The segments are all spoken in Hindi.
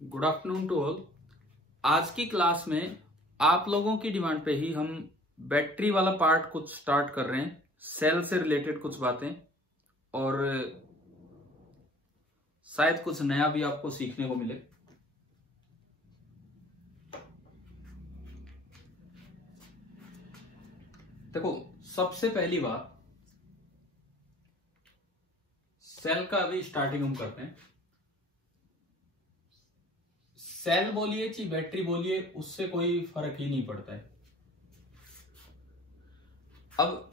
Good afternoon to all. आज की क्लास में आप लोगों की डिमांड पे ही हम बैटरी वाला पार्ट कुछ स्टार्ट कर रहे हैं, सेल से रिलेटेड कुछ बातें, और शायद कुछ नया भी आपको सीखने को मिले। देखो, सबसे पहली बात, सेल का अभी स्टार्टिंग हम करते हैं। सेल बोलिए चाहे बैटरी बोलिए, उससे कोई फर्क ही नहीं पड़ता है। अब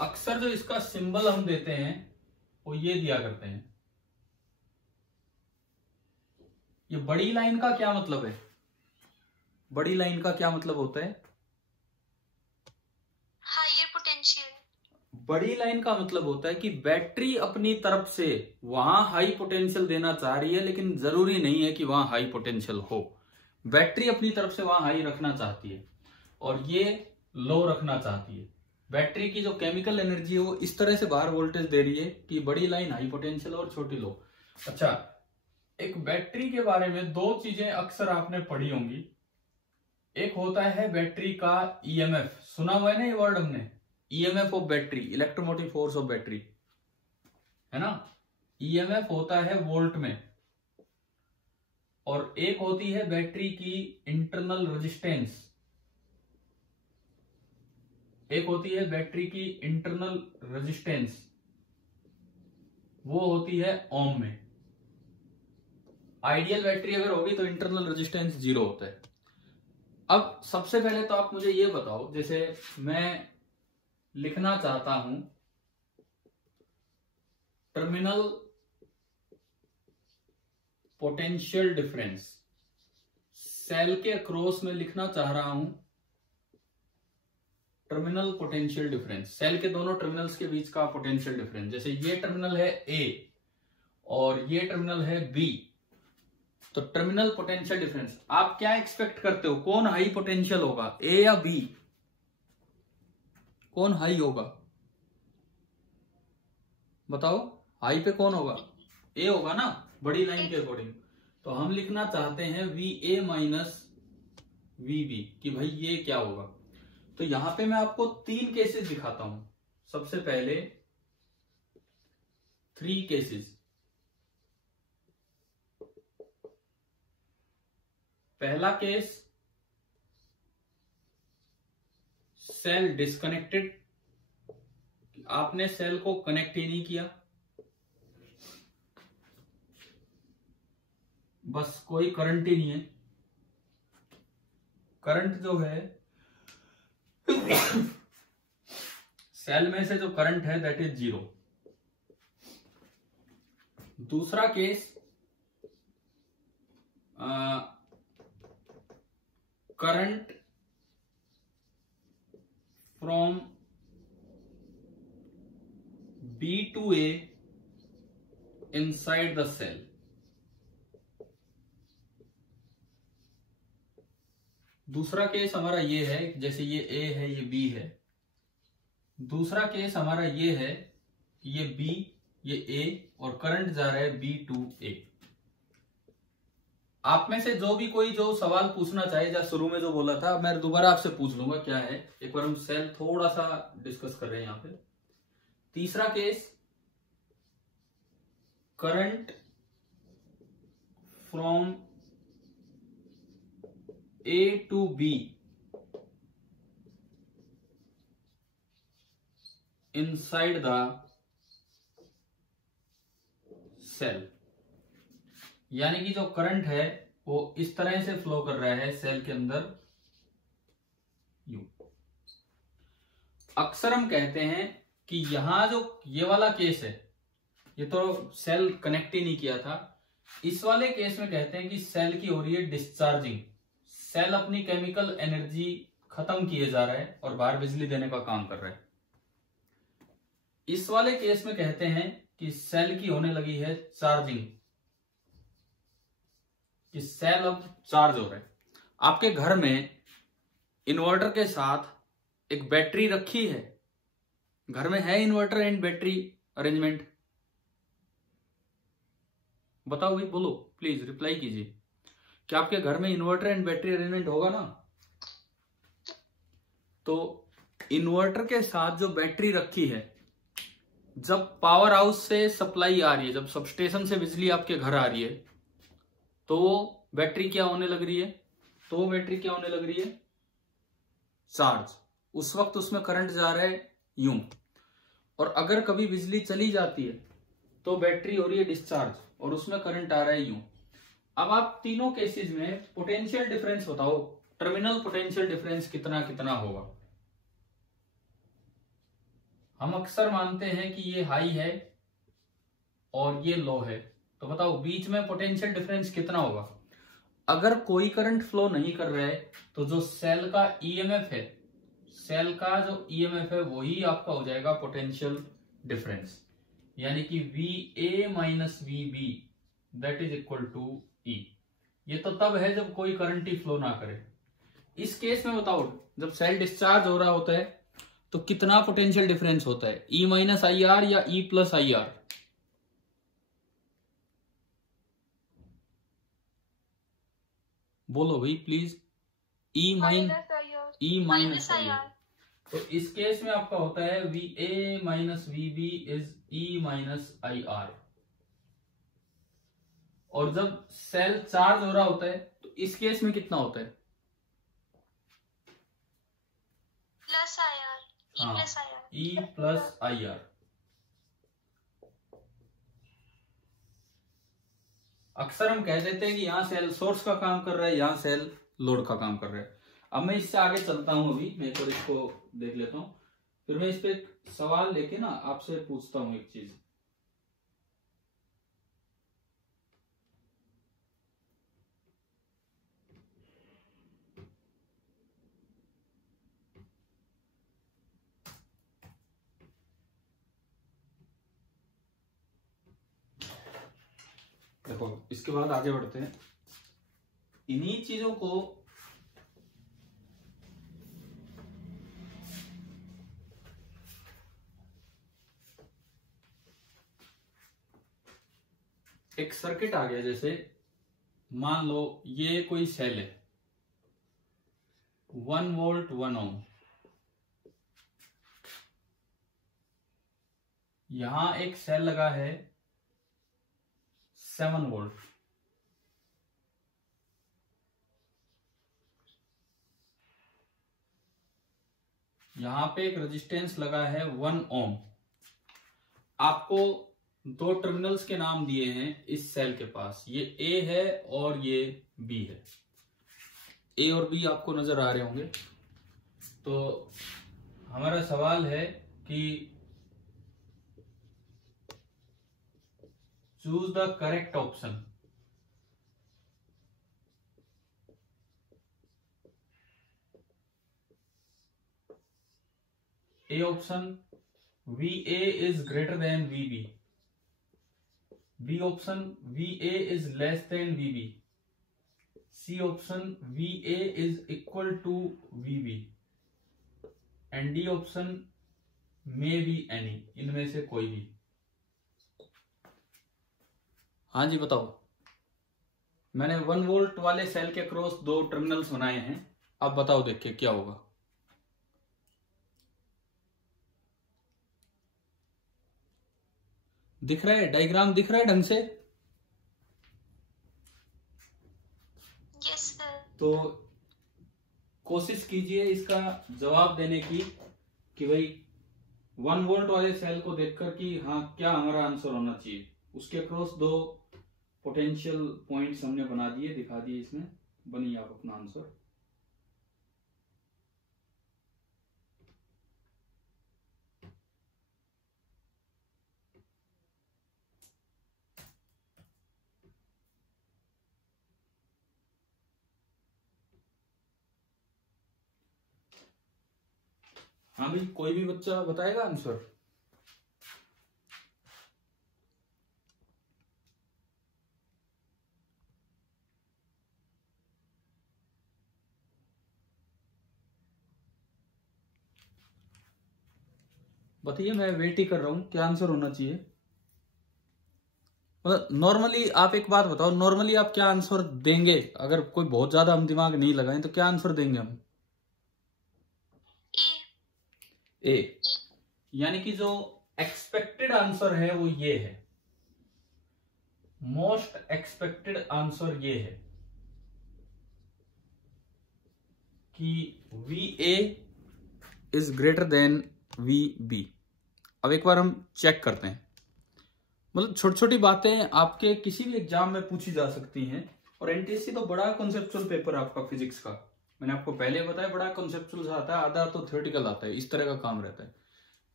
अक्सर जो इसका सिंबल हम देते हैं वो ये दिया करते हैं। ये बड़ी लाइन का क्या मतलब है? बड़ी लाइन का क्या मतलब होता है? Higher potential. बड़ी लाइन का मतलब होता है कि बैटरी अपनी तरफ से वहां हाई पोटेंशियल देना चाह रही है, लेकिन जरूरी नहीं है कि वहां हाई पोटेंशियल हो। बैटरी अपनी तरफ से वहां हाई रखना चाहती है और ये लो रखना चाहती है। बैटरी की जो केमिकल एनर्जी है वो इस तरह से बाहर वोल्टेज दे रही है कि बड़ी लाइन हाई पोटेंशियल और छोटी लो। अच्छा, एक बैटरी के बारे में दो चीजें अक्सर आपने पढ़ी होंगी। एक होता है बैटरी का ईएमएफ, सुना हुआ है ना ये वर्ड हमने, EMF of battery, electromotive force of battery, है ना। ईएमएफ होता है वोल्ट में। और एक होती है बैटरी की इंटरनल रेजिस्टेंस, एक होती है बैटरी की इंटरनल रेजिस्टेंस, वो होती है ओम में। आइडियल बैटरी अगर होगी तो इंटरनल रेजिस्टेंस 0 होता है। अब सबसे पहले तो आप मुझे ये बताओ, जैसे मैं लिखना चाहता हूं टर्मिनल पोटेंशियल डिफरेंस, सेल के अक्रॉस में लिखना चाह रहा हूं टर्मिनल पोटेंशियल डिफरेंस, सेल के दोनों टर्मिनल्स के बीच का पोटेंशियल डिफरेंस। जैसे ये टर्मिनल है ए और ये टर्मिनल है बी, तो टर्मिनल पोटेंशियल डिफरेंस आप क्या एक्सपेक्ट करते हो? कौन हाई पोटेंशियल होगा, ए या बी? कौन हाई होगा बताओ? हाई पे कौन होगा? ए होगा ना, बड़ी लाइन के अकॉर्डिंग। तो हम लिखना चाहते हैं V A minus V B, कि भाई ये क्या होगा। तो यहां पे मैं आपको 3 केसेस दिखाता हूं। सबसे पहले 3 केसेस। पहला केस, सेल डिस्कनेक्टेड, आपने सेल को कनेक्ट ही नहीं किया, बस कोई करंट ही नहीं है। करंट जो है सेल में से जो करंट है दैट इज 0। दूसरा case, current from B to A inside the cell। दूसरा केस हमारा ये है, जैसे ये A है ये B है। दूसरा केस हमारा ये है कि ये B ये A और करंट जा रहा है B to A। आप में से जो भी कोई जो सवाल पूछना चाहे, जैसे शुरू में जो बोला था, मैं दोबारा आपसे पूछ लूंगा क्या है। एक बार हम सेल थोड़ा सा डिस्कस कर रहे हैं यहां पे। तीसरा case, current from A to B inside the cell, यानी कि जो करंट है वो इस तरह से फ्लो कर रहा है सेल के अंदर यू। अक्सर हम कहते हैं कि यहां जो ये वाला केस है, ये तो सेल कनेक्ट ही नहीं किया था। इस वाले केस में कहते हैं कि सेल की हो रही है डिस्चार्जिंग, सेल अपनी केमिकल एनर्जी खत्म किए जा रहा है और बाहर बिजली देने का काम कर रहा है। इस वाले केस में कहते हैं कि सेल की होने लगी है चार्जिंग, कि सेल अब चार्ज हो रहा है। आपके घर में इन्वर्टर के साथ एक बैटरी रखी है, घर में है इन्वर्टर एंड बैटरी अरेंजमेंट? बताओ भाई, बोलो प्लीज, रिप्लाई कीजिए। क्या आपके घर में इन्वर्टर एंड बैटरी अरेंजमेंट होगा ना? तो इन्वर्टर के साथ जो बैटरी रखी है, जब पावर हाउस से सप्लाई आ रही है, जब सबस्टेशन से बिजली आपके घर आ रही है, तो बैटरी क्या होने लग रही है? तो वो बैटरी क्या होने लग रही है? चार्ज। उस वक्त उसमें करंट जा रहा है यूं। और अगर कभी बिजली चली जाती है तो बैटरी हो रही है डिस्चार्ज और उसमें करंट आ रहा है यूं। अब आप तीनों केसेस में पोटेंशियल डिफरेंस बताओ, टर्मिनल पोटेंशियल डिफरेंस कितना कितना होगा? हम अक्सर मानते हैं कि ये हाई है और ये लो है, तो बताओ बीच में पोटेंशियल डिफरेंस कितना होगा? अगर कोई करंट फ्लो नहीं कर रहा है तो जो सेल का ईएमएफ है, सेल का जो ईएमएफ है वही आपका हो जाएगा पोटेंशियल डिफरेंस, यानी कि VA minus VB that is equal to E। ये तो तब है जब कोई करंट ही फ्लो ना करे। इस केस में बताओ, जब सेल डिस्चार्ज हो रहा होता है तो कितना पोटेंशियल डिफरेंस होता है? E माइनस IR या E प्लस IR? बोलो भाई प्लीज। E minus IR। तो इस केस में आपका होता है VA minus VB is E minus IR। और जब सेल चार्ज हो रहा होता है तो इस केस में कितना होता है? Plus IR, E plus IR। अक्सर हम कह देते हैं कि यहाँ सेल सोर्स का काम कर रहा है, यहाँ सेल लोड का काम कर रहा है। अब मैं इससे आगे चलता हूं, अभी मैं एक बार इसको देख लेता हूं, फिर मैं इस पे एक सवाल लेके ना आपसे पूछता हूं एक चीज। देखो, इसके बाद आगे बढ़ते हैं। इन्हीं चीजों को एक सर्किट आ गया, जैसे मान लो ये कोई सेल है 1 वोल्ट 1 ओम, यहां एक सेल लगा है 7 वोल्ट, यहां पे एक रेजिस्टेंस लगा है 1 ओम। आपको दो टर्मिनल्स के नाम दिए हैं इस सेल के पास, ये A है और ये B है। A और B आपको नजर आ रहे होंगे। तो हमारा सवाल है कि choose the correct option. A option VA is greater than VB, B option VA is less than VB, C option VA is equal to VB and D option may be any, इनमें से कोई भी। हाँ जी बताओ। मैंने 1 वोल्ट वाले सेल के क्रॉस दो टर्मिनल्स बनाए हैं, अब बताओ देख के क्या होगा। दिख रहा है डायग्राम, दिख रहा है ढंग से? Yes sir. तो कोशिश कीजिए इसका जवाब देने की कि भाई 1 वोल्ट वाले सेल को देखकर कि हाँ क्या हमारा आंसर होना चाहिए। उसके क्रॉस दो पोटेंशियल पॉइंट्स हमने बना दिए, दिखा दिए, इसमें बनी आप अपना आंसर। हाँ भाई, कोई भी बच्चा बताएगा आंसर? बताइए, मैं वेट ही कर रहा हूं, क्या आंसर होना चाहिए। मतलब नॉर्मली आप एक बात बताओ, नॉर्मली आप क्या आंसर देंगे? अगर कोई बहुत ज्यादा हम दिमाग नहीं लगाएं तो क्या आंसर देंगे हम? ए। यानी कि जो एक्सपेक्टेड आंसर है वो ये है, मोस्ट एक्सपेक्टेड आंसर ये है कि VA is greater than VB। अब एक बार हम चेक करते हैं, मतलब छोटी छोटी बातें आपके किसी भी एग्जाम में पूछी जा सकती हैं। और NTSC तो बड़ा कॉन्सेप्चुअल पेपर है आपका फिजिक्स का, मैंने आपको पहले बताया बड़ा कॉन्सेप्चुअल आता है, आधा तो थ्योरेटिकल आता है, इस तरह का काम रहता है।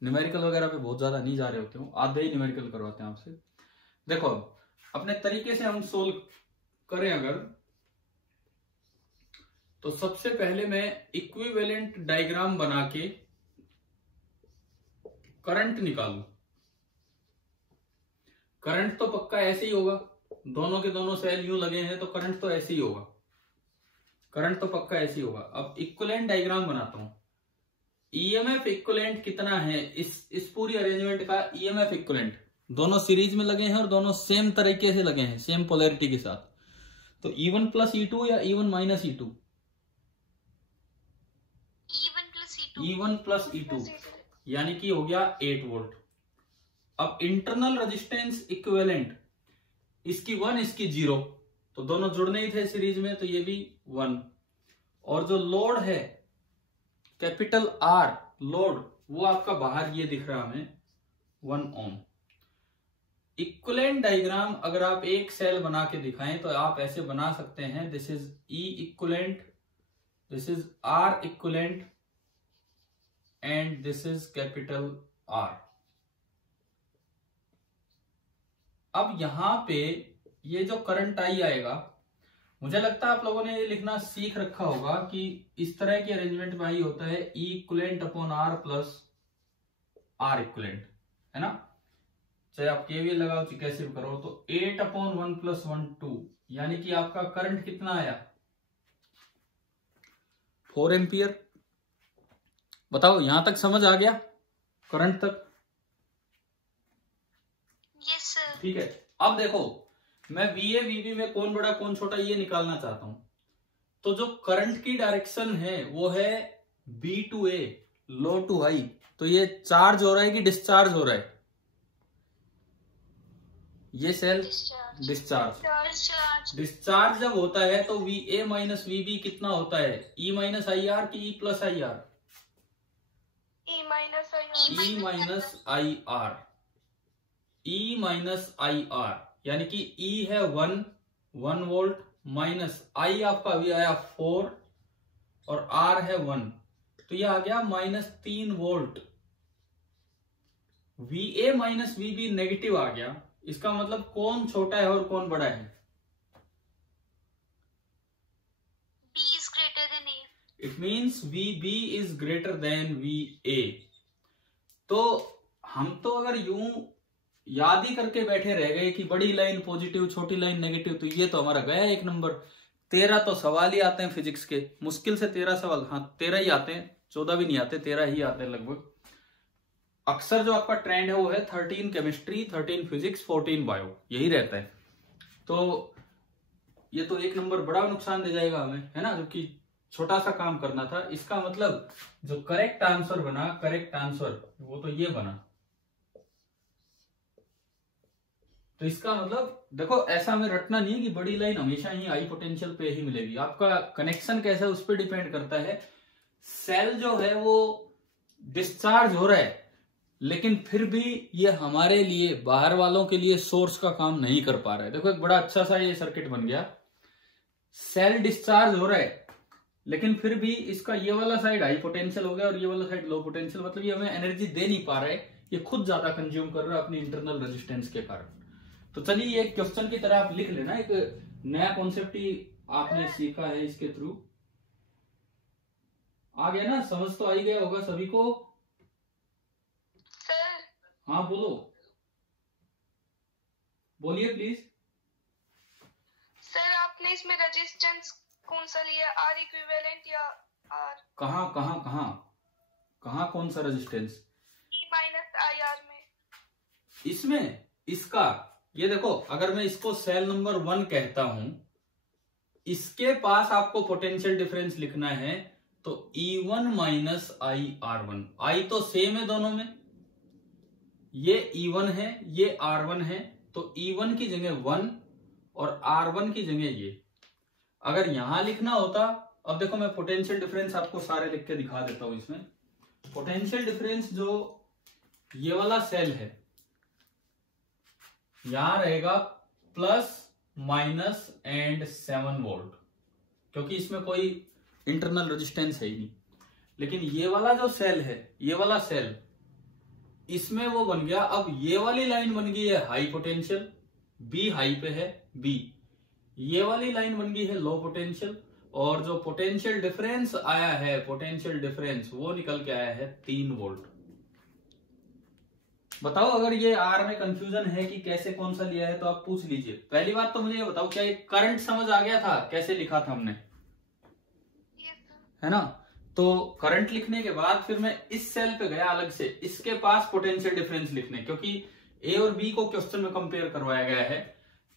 न्यूमेरिकल वगैरह पे बहुत ज्यादा नहीं जा रहे होते हो, आधे ही न्यूमेरिकल करवाते हैं आपसे। देखो अपने तरीके से हम सोल्व करें अगर, तो सबसे पहले मैं इक्विवेलेंट डायग्राम बना के करंट निकालू। करंट तो पक्का ऐसे ही होगा, दोनों के दोनों सेल यूं लगे हैं तो करंट तो ऐसे ही होगा, करंट तो पक्का ऐसे ही होगा। अब इक्विवेलेंट डायग्राम बनाता हूं। EMF इक्विवेलेंट कितना है इस पूरी अरेंजमेंट का? EMF इक्विवेलेंट दोनों सीरीज में लगे हैं और दोनों सेम तरीके से लगे हैं, सेम पोलैरिटी के साथ। तो E1 प्लस E2 या E1 minus E2? E1 plus E2 यानी कि हो गया 8 वोल्ट। अब इंटरनल रेजिस्टेंस इक्विवेलेंट, इसकी 1 इसकी 0, तो दोनों जुड़ने ही थे सीरीज में, तो ये भी 1। और जो लोड है कैपिटल R लोड, वो आपका बाहर ये दिख रहा हमें 1 ओम। इक्विवेलेंट डायग्राम अगर आप एक सेल बना के दिखाएं तो आप ऐसे बना सकते हैं, this is E equivalent, this is R equivalent and this is capital R। अब यहां पे ये जो करंट आई आएगा, मुझे लगता है आप लोगों ने ये लिखना सीख रखा होगा कि इस तरह की अरेंजमेंट में आई होता है E equivalent upon R plus R equivalent, है ना? चाहे आप KVL लगाओ चाहे कैसे भी करो, तो 8 अपॉन 1 प्लस 1 2, यानी कि आपका करंट कितना आया? 4 एम्पियर। बताओ यहां तक समझ आ गया? करंट तक? Yes sir. ठीक है। अब देखो मैं VA VB में कौन बड़ा कौन छोटा ये निकालना चाहता हूं। तो जो करंट की डायरेक्शन है वो है B to A, low to high. तो ये चार्ज हो रहा है कि डिस्चार्ज हो रहा है? ये सेल डिस्चार्ज। डिस्चार्ज जब होता है तो VA माइनस VB कितना होता है? E माइनस IR की E plus IR? E minus IR। E minus IR यानी कि E है 1 वोल्ट माइनस I आपका अभी आया 4 और R है 1, तो यह आ गया -3 volt. VA minus VB negative आ गया, इसका मतलब कौन छोटा है और कौन बड़ा है? B is greater than A. It means VB is greater than VA। तो हम तो अगर यूं याद ही करके बैठे रह गए कि बड़ी लाइन पॉजिटिव छोटी लाइन नेगेटिव, तो ये तो हमारा गया 1 नंबर। 13 तो सवाल ही आते हैं फिजिक्स के, मुश्किल से 13 सवाल, हाँ 13 ही आते हैं, 14 भी नहीं आते, 13 ही आते हैं लगभग। अक्सर जो आपका ट्रेंड है वो है 13 केमिस्ट्री, 13 फिजिक्स, 14 बायो, यही रहता है। तो ये तो 1 नंबर बड़ा नुकसान दे जाएगा हमें, है ना, जो कि छोटा सा काम करना था। इसका मतलब जो करेक्ट आंसर बना, करेक्ट आंसर वो तो ये बना। तो इसका मतलब देखो ऐसा हमें रटना नहीं है कि बड़ी लाइन हमेशा ही हाई पोटेंशियल पे ही मिलेगी। आपका कनेक्शन कैसा है उस पर डिपेंड करता है। सेल जो है वो डिस्चार्ज हो रहा है, लेकिन फिर भी ये हमारे लिए, बाहर वालों के लिए सोर्स का काम नहीं कर पा रहा है। देखो एक बड़ा अच्छा सा ये सर्किट बन गया, सेल डिस्चार्ज हो रहा है लेकिन फिर भी इसका ये वाला साइड हाई पोटेंशियल हो गया और ये वाला साइड लो पोटेंशियल, मतलब ये हमें एनर्जी दे नहीं पा रहा है, ये खुद ज्यादा कंज्यूम कर रहा है अपनी इंटरनल रेजिस्टेंस के कारण। तो चलिए ये क्वेश्चन की तरह आप लिख लेना, एक नया कॉन्सेप्ट ही आपने सीखा है, इसके थ्रू आ गया ना, समझ तो आ ही गया होगा सभी को। सर हाँ बोलो, बोलिए प्लीज। सर आपने इसमें रेजिस्टेंस कौन सा लिया, R इक्विवेलेंट या R? कहाँ कौन सा रेजिस्टेंस? E माइनस IR में। इसमें इसका ये देखो, अगर मैं इसको सेल नंबर 1 कहता हूं, इसके पास आपको पोटेंशियल डिफरेंस लिखना है, तो E1 माइनस IR1। आई तो सेम है दोनों में, ये E1 है, ये R1 है, तो E1 की जगह 1 और R1 की जगह ये। अगर यहां लिखना होता, अब देखो मैं पोटेंशियल डिफरेंस आपको सारे लिख के दिखा देता हूं। इसमें पोटेंशियल डिफरेंस जो ये वाला सेल है, यहां रहेगा प्लस माइनस एंड 7 वोल्ट, क्योंकि इसमें कोई इंटरनल रेजिस्टेंस है ही नहीं। लेकिन ये वाला जो सेल है, ये वाला सेल, इसमें वो बन गया, अब ये वाली लाइन बन गई है हाई पोटेंशियल, बी हाई पे है बी, ये वाली लाइन बन गई है लो पोटेंशियल, और जो पोटेंशियल डिफरेंस आया है, पोटेंशियल डिफरेंस वो निकल के आया है 3 वोल्ट। बताओ, अगर ये आर में कंफ्यूजन है कि कैसे कौन सा लिया है तो आप पूछ लीजिए। पहली बात तो मुझे ये बताओ, क्या ये करंट समझ आ गया था कैसे लिखा था हमने? है ना? तो करंट लिखने के बाद फिर मैं इस सेल पे गया अलग से, इसके पास पोटेंशियल डिफरेंस लिखने, क्योंकि ए और बी को क्वेश्चन में कंपेयर करवाया गया है।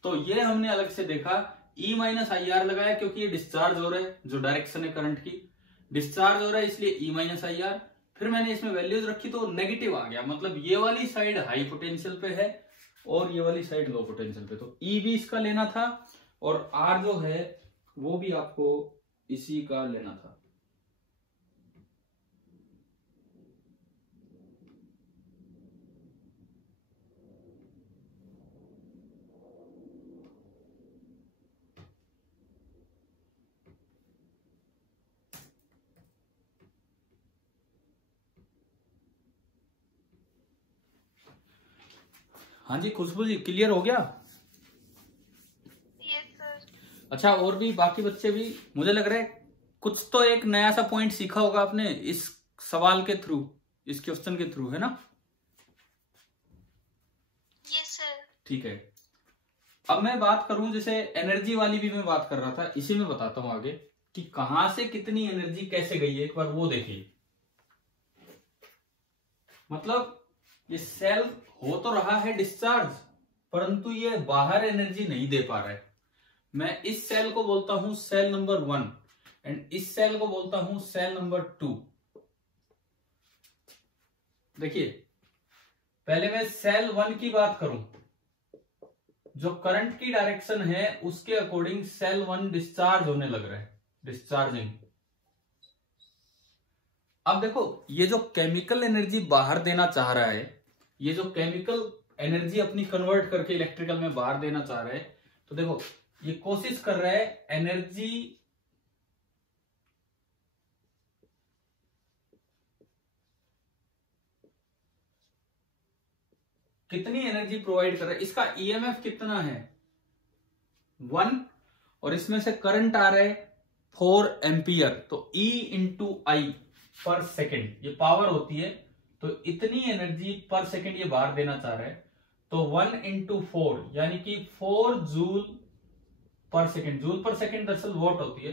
तो ये हमने अलग से देखा, E माइनस IR लगाया क्योंकि ये डिस्चार्ज हो रहा है, जो डायरेक्शन है करंट की, डिस्चार्ज हो रहा है इसलिए E माइनस IR। फिर मैंने इसमें वैल्यूज रखी तो नेगेटिव आ गया, मतलब ये वाली साइड हाई पोटेंशियल पे है और ये वाली साइड लो पोटेंशियल पे, तो E भी इसका लेना था और R जो है वो भी आपको इसी का लेना था। हाँ जी खुशबू जी, क्लियर हो गया? Yes sir. अच्छा, और भी बाकी बच्चे भी, मुझे लग रहा है कुछ तो एक नया सा पॉइंट सीखा होगा आपने इस सवाल के थ्रू, इस क्वेश्चन के थ्रू, है ना? Yes sir. ठीक है, अब मैं बात करूं, जैसे एनर्जी वाली भी मैं बात कर रहा था, इसी में बताता हूं आगे कि कहां से कितनी एनर्जी कैसे गई है, एक बार वो देखिए। मतलब ये सेल हो तो रहा है डिस्चार्ज, परंतु ये बाहर एनर्जी नहीं दे पा रहा है। मैं इस सेल को बोलता हूं सेल नंबर 1 एंड इस सेल को बोलता हूं सेल नंबर 2। देखिए, पहले मैं सेल 1 की बात करूं, जो करंट की डायरेक्शन है उसके अकॉर्डिंग सेल 1 डिस्चार्ज होने लग रहा है, डिस्चार्जिंग। अब देखो, ये जो केमिकल एनर्जी बाहर देना चाह रहा है, ये जो केमिकल एनर्जी अपनी कन्वर्ट करके इलेक्ट्रिकल में बाहर देना चाह रहा है, तो देखो ये कोशिश कर रहा है एनर्जी कितनी एनर्जी प्रोवाइड कर रहा है, इसका ईएमएफ कितना है 1, और इसमें से करंट आ रहा है 4 एम्पियर, तो E इंटू आई पर सेकेंड ये पावर होती है, तो इतनी एनर्जी पर सेकेंड ये बाहर देना चाह रहा है, तो 1 इंटू 4 यानी कि 4 जूल पर सेकेंड, जूल पर सेकेंड दरअसल वोट होती है,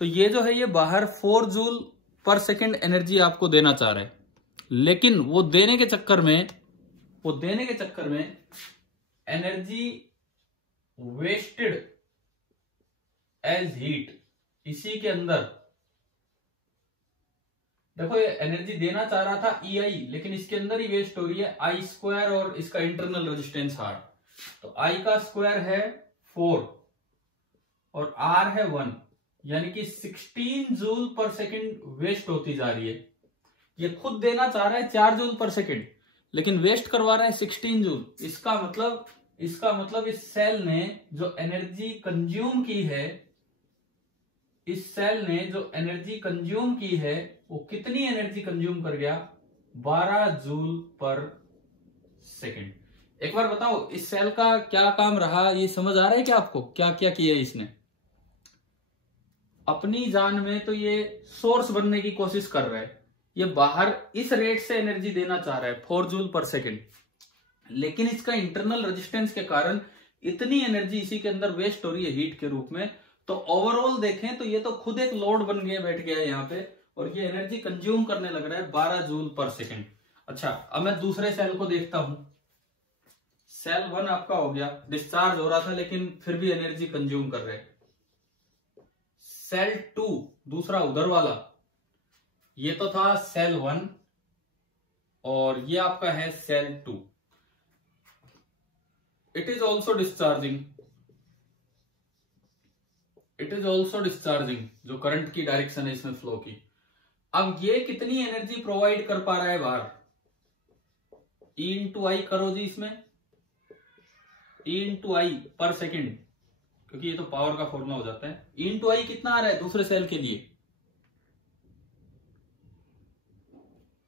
तो ये जो है ये बाहर 4 जूल पर सेकेंड एनर्जी आपको देना चाह रहा है। लेकिन वो देने के चक्कर में एनर्जी वेस्टेड एज हीट, इसी के अंदर देखो ये एनर्जी देना चाह रहा था EI, लेकिन इसके अंदर ही वेस्ट हो रही है I² और इसका इंटरनल रेजिस्टेंस R, तो I का स्क्वायर है 4 और R है 1, यानी कि 16 जूल पर सेकेंड वेस्ट होती जा रही है। ये खुद देना चाह रहा है 4 जूल पर सेकेंड, लेकिन वेस्ट करवा रहा है 16 जूल। इसका मतलब इस सेल ने जो एनर्जी कंज्यूम की है, इस सेल ने जो एनर्जी कंज्यूम की है वो कितनी एनर्जी कंज्यूम कर गया, 12 जूल पर सेकेंड। एक बार बताओ इस सेल का क्या काम रहा, ये समझ आ रहा है क्या आपको? क्या क्या किया इसने अपनी जान में? तो ये सोर्स बनने की कोशिश कर रहा है, ये बाहर इस रेट से एनर्जी देना चाह रहा है 4 जूल पर सेकेंड, लेकिन इसका इंटरनल रेजिस्टेंस के कारण इतनी एनर्जी इसी के अंदर वेस्ट हो रही है हीट के रूप में। तो ओवरऑल देखें तो ये तो खुद एक लोड बन गया, बैठ गया है यहाँ पे, और ये एनर्जी कंज्यूम करने लग रहा है 12 जूल पर सेकेंड। अच्छा, अब मैं दूसरे सेल को देखता हूं, सेल 1 आपका हो गया, डिस्चार्ज हो रहा था लेकिन फिर भी एनर्जी कंज्यूम कर रहे। सेल 2 दूसरा उधर वाला, ये तो था सेल 1 और ये आपका है cell 2। It is also discharging, जो करंट की डायरेक्शन है इसमें फ्लो की। अब ये कितनी एनर्जी प्रोवाइड कर पा रहा है बाहर, E इंटू आई करो जी इसमें, E इंटू आई पर सेकेंड, क्योंकि ये तो पावर का फॉर्मूला हो जाता है। E इंटू आई कितना आ रहा है दूसरे सेल के लिए,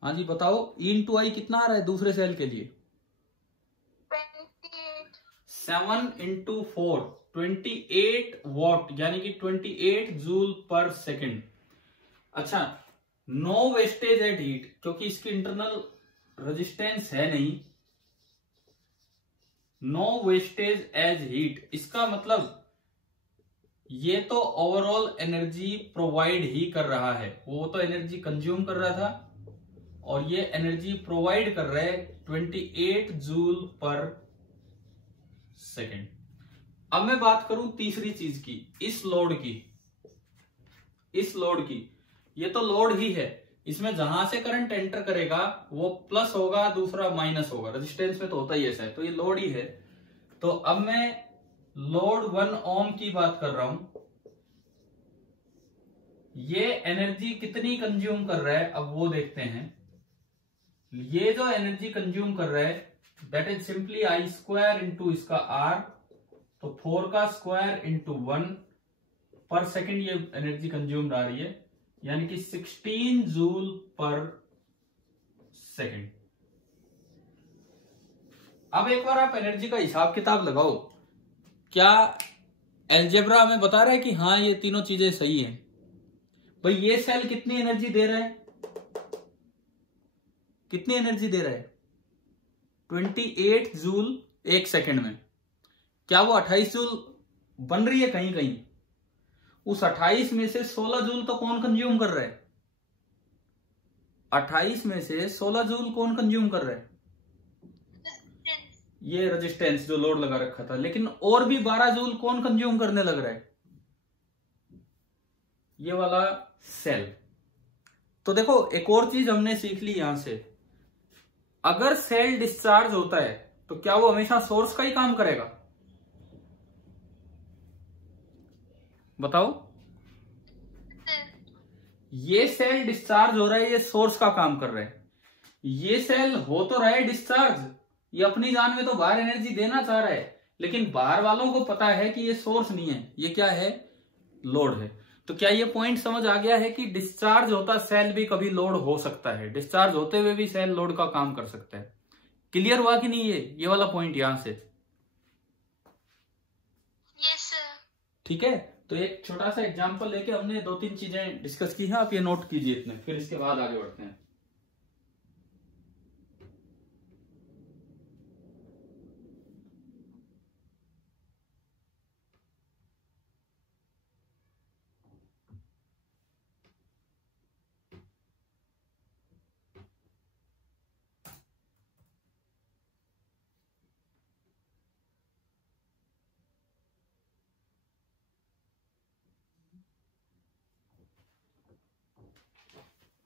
हाँ जी बताओ, E इंटू आई कितना आ रहा है दूसरे सेल के लिए? 28। 7 इंटू 4 28 वॉट, यानी कि 28 जूल पर सेकेंड। अच्छा, नो वेस्टेज एट हीट, क्योंकि इसकी इंटरनल रेजिस्टेंस है नहीं, नो वेस्टेज एज हीट, इसका मतलब ये तो ओवरऑल एनर्जी प्रोवाइड ही कर रहा है, वो तो एनर्जी कंज्यूम कर रहा था और ये एनर्जी प्रोवाइड कर रहा है 28 जूल पर सेकेंड। अब मैं बात करूं तीसरी चीज की, इस लोड की, ये तो लोड ही है, इसमें जहां से करंट एंटर करेगा वो प्लस होगा, दूसरा माइनस होगा, रेजिस्टेंस में तो होता ही ऐसा है, तो ये लोड ही है। तो अब मैं लोड 1 ओम की बात कर रहा हूं, ये एनर्जी कितनी कंज्यूम कर रहा है अब वो देखते हैं। ये जो एनर्जी कंज्यूम कर रहा है that is simply I square into इसका आर, तो 4 का स्क्वायर इंटू 1 पर सेकेंड ये एनर्जी कंज्यूम आ रही है, यानी कि 16 जूल पर सेकेंड। अब एक बार आप एनर्जी का हिसाब किताब लगाओ, क्या एल्जेब्रा हमें बता रहा है कि हाँ ये तीनों चीजें सही हैं? भाई ये सेल कितनी एनर्जी दे रहा है, कितनी एनर्जी दे रहा है? 28 जूल एक सेकंड में। क्या वो 28 जूल बन रही है कहीं कहीं? उस 28 में से 16 जूल तो कौन कंज्यूम कर रहा है? 28 में से 16 जूल कौन कंज्यूम कर रहा है? ये रेजिस्टेंस जो लोड लगा रखा था। लेकिन और भी 12 जूल कौन कंज्यूम करने लग रहा है? ये वाला सेल। तो देखो एक और चीज हमने सीख ली यहां से, अगर सेल डिस्चार्ज होता है तो क्या वो हमेशा सोर्स का ही काम करेगा? बताओ। ये सेल डिस्चार्ज हो रहा है, ये सोर्स का काम कर रहा है। ये सेल हो तो रहा है डिस्चार्ज, ये अपनी जान में तो बाहर एनर्जी देना चाह रहा है, लेकिन बाहर वालों को पता है कि ये सोर्स नहीं है, ये क्या है? लोड है। तो क्या ये पॉइंट समझ आ गया है कि डिस्चार्ज होता सेल भी कभी लोड हो सकता है, डिस्चार्ज होते हुए भी सेल लोड का काम कर सकता है। क्लियर हुआ कि नहीं ये वाला पॉइंट यहां से? Yes sir. ठीक है, तो एक छोटा सा एग्जांपल लेके हमने 2-3 चीजें डिस्कस की हैं, आप ये नोट कीजिए इतने, फिर इसके बाद आगे बढ़ते हैं।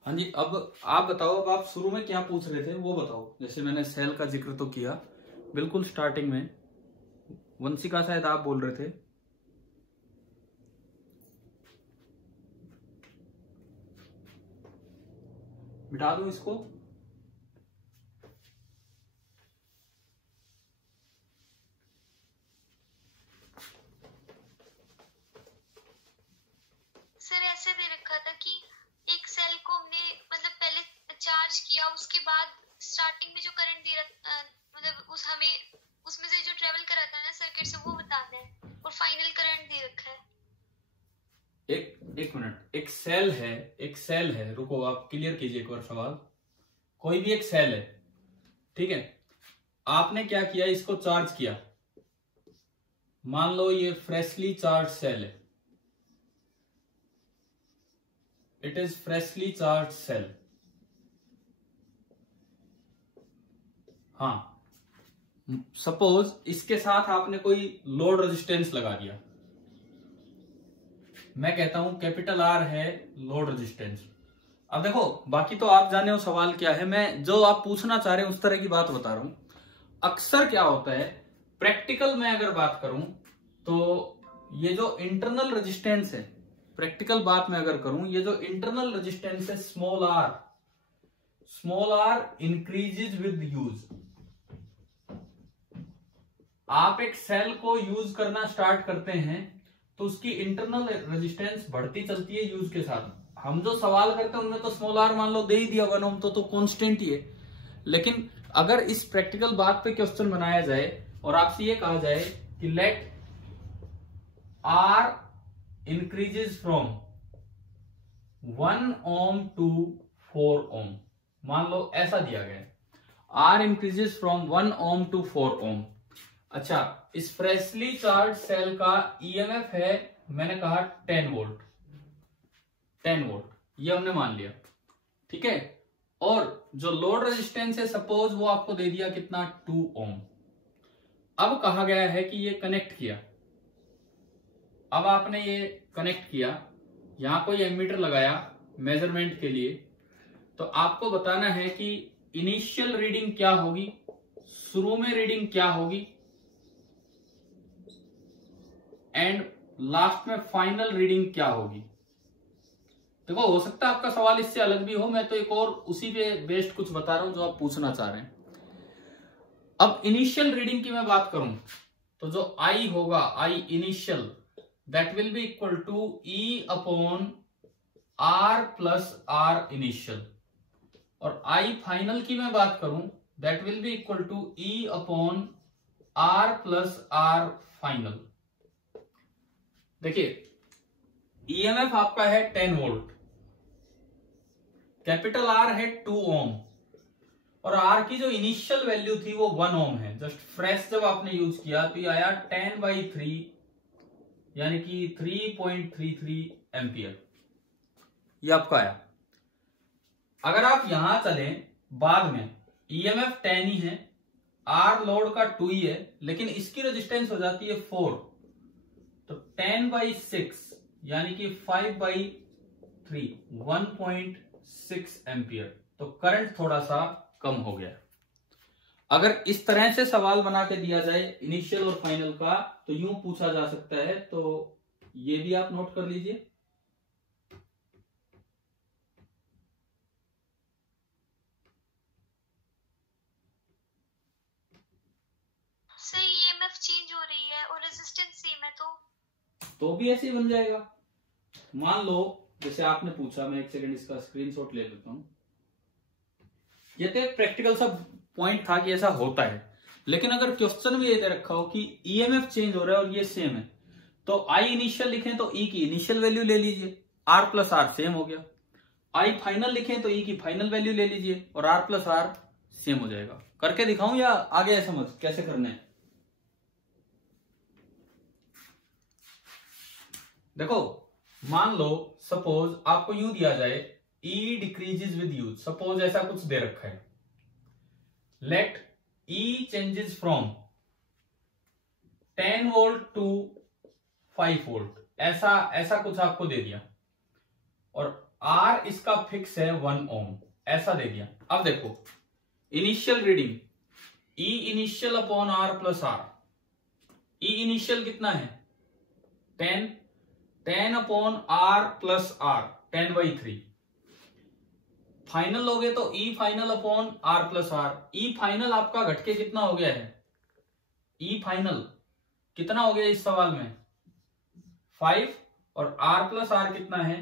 हाँ जी, अब आप बताओ, अब आप शुरू में क्या पूछ रहे थे वो बताओ। जैसे मैंने सेल का जिक्र तो किया बिल्कुल स्टार्टिंग में, वंशिका शायद आप बोल रहे थे। मिटा दो इसको। सर ऐसे दे रखा था कि एक सेल को हमने मतलब पहले चार्ज किया, उसके बाद स्टार्टिंग में जो करंट दे रहा मतलब उस हमें उसमें से जो ट्रेवल कराता है ना सर्किट से वो बताना है, और फाइनल करंट दे रखा है। एक मिनट, एक सेल है, रुको आप क्लियर कीजिए एक बार सवाल। कोई भी एक सेल है, ठीक है, आपने क्या किया, इसको चार्ज किया। मान लो ये फ्रेशली चार्ज सेल है, it is freshly charge cell. हाँ, सपोज इसके साथ आपने कोई लोड रेजिस्टेंस लगा दिया, मैं कहता हूं कैपिटल आर है लोड रेजिस्टेंस। अब देखो बाकी तो आप जाने हो सवाल क्या है, मैं जो आप पूछना चाह रहे हैं उस तरह की बात बता रहा हूं। अक्सर क्या होता है प्रैक्टिकल में अगर बात करूं तो ये जो इंटरनल रेजिस्टेंस है, प्रैक्टिकल बात में अगर करूं, ये जो इंटरनल रेजिस्टेंस है small R increases with use. आप एक सेल को यूज करना स्टार्ट करते हैं तो उसकी इंटरनल रेजिस्टेंस बढ़ती चलती है यूज के साथ। हम जो सवाल करते हैं उनमें तो स्मॉल आर मान लो दे ही दिया 1 ओम, तो कांस्टेंट ही है। लेकिन अगर इस प्रैक्टिकल बात पे क्वेश्चन बनाया जाए और आपसे ये कहा जाए कि let R increases from 1 ohm to 4 ohm, मान लो ऐसा दिया गया है R increases from 1 ohm to 4 ohm. अच्छा, इस फ्रेशली चार्ज सेल का ईएमएफ है मैंने कहा 10 वोल्ट, ये हमने मान लिया, ठीक है। और जो लोड रेजिस्टेंस है सपोज वो आपको दे दिया कितना 2 ओम। अब कहा गया है कि ये कनेक्ट किया, अब आपने ये कनेक्ट किया, यहां कोई एमीटर लगाया मेजरमेंट के लिए, तो आपको बताना है कि इनिशियल रीडिंग क्या होगी, शुरू में रीडिंग क्या होगी एंड लास्ट में फाइनल रीडिंग क्या होगी। देखो हो सकता है आपका सवाल इससे अलग भी हो, मैं तो एक और उसी पे बेस्ड कुछ बता रहा हूं जो आप पूछना चाह रहे हैं। अब इनिशियल रीडिंग की मैं बात करूं तो जो आई होगा, I initial, that will be equal to E upon R plus R initial. और आई फाइनल की मैं बात करूं that will be equal to E upon R plus R final. देखिए ईएमएफ आपका है 10 वोल्ट, कैपिटल आर है 2 ओम और आर की जो इनिशियल वैल्यू थी वो 1 ओम है। जस्ट फ्रेश जब आपने यूज किया तो ये आया 10/3 यानी कि 3.33 एम्पियर, ये आपका आया। अगर आप यहां चलें बाद में ईएमएफ 10 ही है, आर लोड का 2 ही है, लेकिन इसकी रेजिस्टेंस हो जाती है 4, तो 10/6 यानी कि 5/3 1.6 एम्पियर, तो करंट थोड़ा सा कम हो गया। अगर इस तरह से सवाल बना के दिया जाए इनिशियल और फाइनल का तो यूं पूछा जा सकता है, तो ये भी आप नोट कर लीजिए। सर ईएमएफ चेंज हो रही है और रेजिस्टेंस सेम है तो भी ऐसे ही बन जाएगा। मान लो जैसे आपने पूछा, मैं एक सेकंड इसका स्क्रीनशॉट ले लेता हूं। ये तो एक प्रैक्टिकल सा पॉइंट था कि ऐसा होता है, लेकिन अगर क्वेश्चन में ये दे रखा हो कि ईएमएफ चेंज हो रहा है और ये सेम है, तो आई इनिशियल लिखें तो ई की इनिशियल वैल्यू ले लीजिए, आर प्लस आर सेम हो गया। आई फाइनल लिखें तो ई की फाइनल वैल्यू ले लीजिए और आर प्लस आर सेम हो जाएगा। करके दिखाऊं या आगे है समझ कैसे करना है? देखो मान लो सपोज आपको यूं दिया जाए E decreases with use, suppose ऐसा कुछ दे रखा है, let E changes from 10 volt to 5 volt, ऐसा कुछ आपको दे दिया और R इसका फिक्स है 1 ओम, ऐसा दे दिया। अब देखो initial reading E initial upon R plus R, E initial कितना है 10 upon R plus R 10/3, final लोगे तो E final upon R plus R। E final आपका घटके कितना हो गया है, E फाइनल कितना हो गया इस सवाल में 5 और R प्लस R कितना है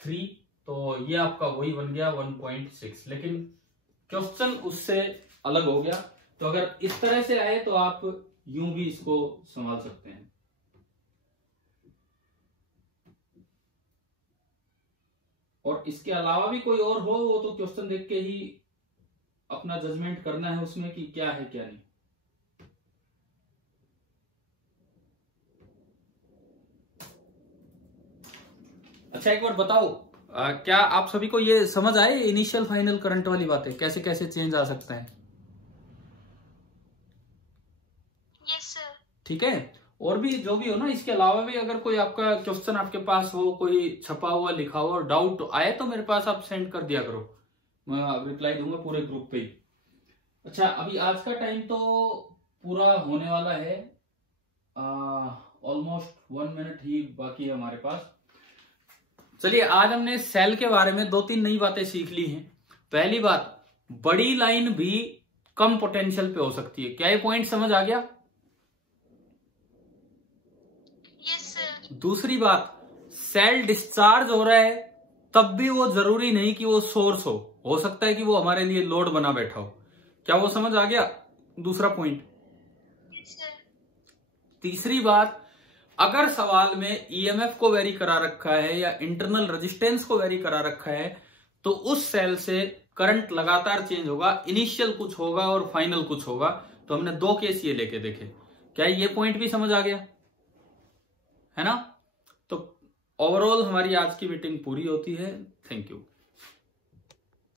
3, तो ये आपका वही बन गया 1.6, लेकिन क्वेश्चन उससे अलग हो गया। तो अगर इस तरह से आए तो आप यूं भी इसको संभाल सकते हैं। और इसके अलावा भी कोई और हो वो तो क्वेश्चन देख के ही अपना जजमेंट करना है उसमें कि क्या है क्या नहीं। अच्छा एक बार बताओ, क्या आप सभी को ये समझ आए इनिशियल फाइनल करंट वाली बातें कैसे कैसे चेंज आ सकता है? ठीक है। और भी जो भी हो ना, इसके अलावा भी अगर कोई आपका क्वेश्चन आपके पास हो, कोई छपा हुआ लिखा हुआ डाउट आए तो मेरे पास आप सेंड कर दिया करो, मैं रिप्लाई दूंगा पूरे ग्रुप पे ही। अच्छा, अभी आज का टाइम तो पूरा होने वाला है, ऑलमोस्ट 1 मिनट ही बाकी है हमारे पास। चलिए, आज हमने सेल के बारे में 2-3 नई बातें सीख ली हैं। पहली बात, बड़ी लाइन भी कम पोटेंशियल पे हो सकती है। क्या ये पॉइंट समझ आ गया? Yes sir. दूसरी बात, सेल डिस्चार्ज हो रहा है तब भी वो जरूरी नहीं कि वो सोर्स हो सकता है कि वो हमारे लिए लोड बना बैठा हो। क्या वो समझ आ गया? दूसरा पॉइंट। Yes sir. तीसरी बात, अगर सवाल में ईएमएफ को वेरी करा रखा है या इंटरनल रेजिस्टेंस को वेरी करा रखा है तो उस सेल से करंट लगातार चेंज होगा, इनिशियल कुछ होगा और फाइनल कुछ होगा। तो हमने 2 केस ये लेके देखे। क्या ये पॉइंट भी समझ आ गया है ना? तो ओवरऑल हमारी आज की मीटिंग पूरी होती है। Thank you.